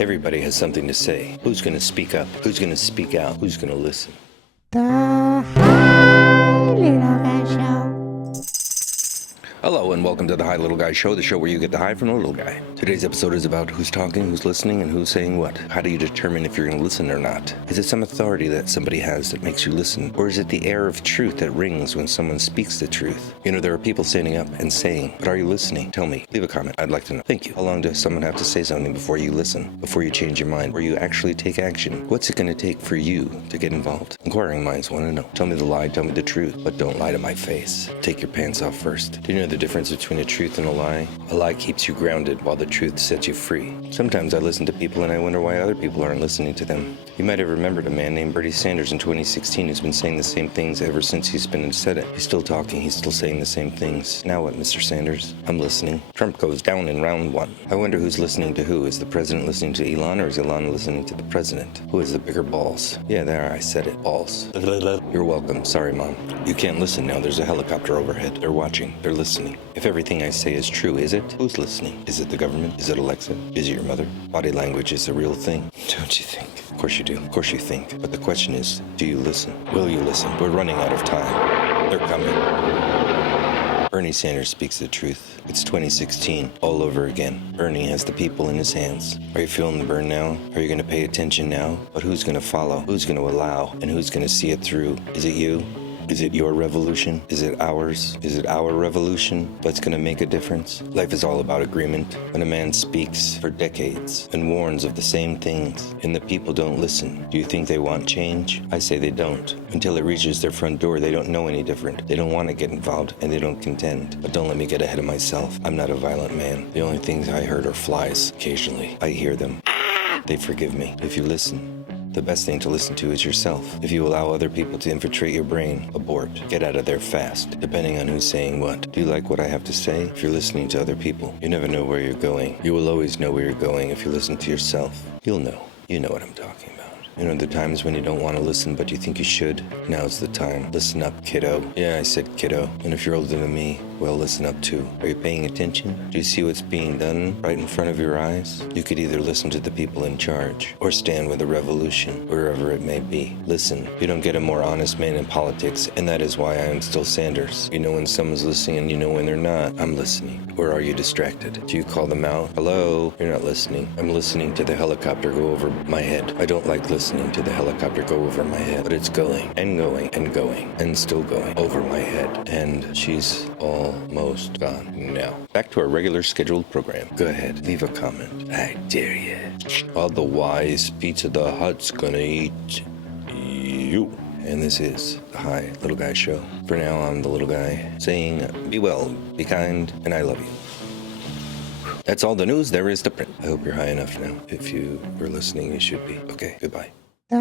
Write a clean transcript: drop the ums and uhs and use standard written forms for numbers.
Everybody has something to say. Who's going to speak up? Who's going to speak out? Who's going to listen? The Hi Little Guy Show. Hello and welcome to the Hi Little Guy Show, the show where you get the hi from the little guy. Today's episode is about who's talking, who's listening, and who's saying what. How do you determine if you're going to listen or not? Is it some authority that somebody has that makes you listen? Or is it the air of truth that rings when someone speaks the truth? You know, there are people standing up and saying, but are you listening? Tell me. Leave a comment. I'd like to know. Thank you. How long does someone have to say something before you listen? Before you change your mind? Before you actually take action? What's it going to take for you to get involved? Inquiring minds want to know. Tell me the lie, tell me the truth, but don't lie to my face. Take your pants off first. Do you know the difference between a truth and a lie? A lie keeps you grounded while the truth sets you free. Sometimes I listen to people and I wonder why other people aren't listening to them. You might have remembered a man named Bernie Sanders in 2016 who's been saying the same things ever since he's been in Senate. He's still talking, he's still saying the same things. Now what, Mr. Sanders? I'm listening. Trump goes down in round one. I wonder who's listening to who. Is the president listening to Elon or is Elon listening to the president? Who has the bigger balls? Yeah, there, I said it. Balls. You're welcome. Sorry, Mom. You can't listen now. There's a helicopter overhead. They're watching. They're listening. If everything I say is true, is it? Who's listening? Is it the government? Is it Alexa? Is it your mother? Body language is a real thing. Don't you think? Of course you do. Of course you think. But the question is, do you listen? Will you listen? We're running out of time. They're coming. Bernie Sanders speaks the truth. It's 2016, all over again. Bernie has the people in his hands. Are you feeling the burn now? Are you going to pay attention now? But who's going to follow? Who's going to allow? And who's going to see it through? Is it you? Is it your revolution? Is it ours? Is it our revolution that's going to make a difference? Life is all about agreement. When a man speaks for decades and warns of the same things and the people don't listen, do you think they want change? I say they don't. Until it reaches their front door, they don't know any different. They don't want to get involved and they don't contend. But don't let me get ahead of myself. I'm not a violent man. The only things I heard are flies. Occasionally, I hear them. They forgive me. If you listen, the best thing to listen to is yourself. If you allow other people to infiltrate your brain, abort. Get out of there fast, depending on who's saying what. Do you like what I have to say? If you're listening to other people, you never know where you're going. You will always know where you're going if you listen to yourself. You'll know. You know what I'm talking about. You know the times when you don't want to listen, but you think you should? Now's the time. Listen up, kiddo. Yeah, I said kiddo. And if you're older than me, well, listen up too. Are you paying attention? Do you see what's being done right in front of your eyes? You could either listen to the people in charge or stand with the revolution, wherever it may be. Listen. You don't get a more honest man in politics, and that is why I am still Sanders. You know when someone's listening and you know when they're not. I'm listening. Or are you distracted? Do you call them out? Hello? You're not listening. I'm listening to the helicopter go over my head. I don't like listening to the helicopter go over my head, but it's going and going and going and still going over my head. And she's almost gone now. Back to our regular scheduled program. Go ahead, leave a comment. I dare you. Otherwise, Pizza the Hut's gonna eat you. And this is the Hi Little Guy Show. For now, I'm the little guy saying, be well, be kind, and I love you. That's all the news there is to print. I hope you're high enough now. If you were listening, you should be. Okay, goodbye. The